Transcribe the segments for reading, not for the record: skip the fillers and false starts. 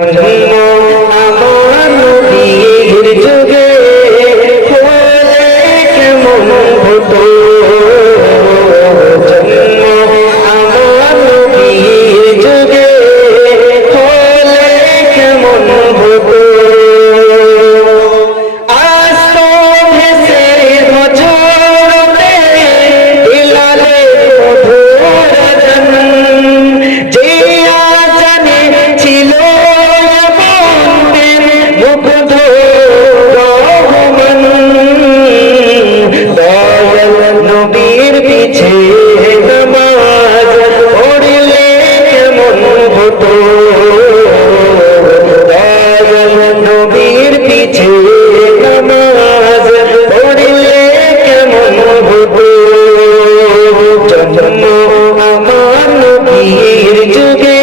আমার নবীর যুগে হলে কেমন হতো, আমার নবীর যুগে হলে কেমন হতো। আজ তো ভেসে হজরতে বিলালে মধুর আযান, যে আযানে ছিল মুগ্ধ রহমান। দয়াল নবীর পিছে নামাজ পড়লে কেমন হতো, দয়াল নবীর পিছে নামাজ পড়লে কেমন হতো। জন্ম আমার নবীর যুগে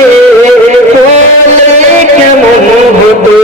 হলে কেমন হতো।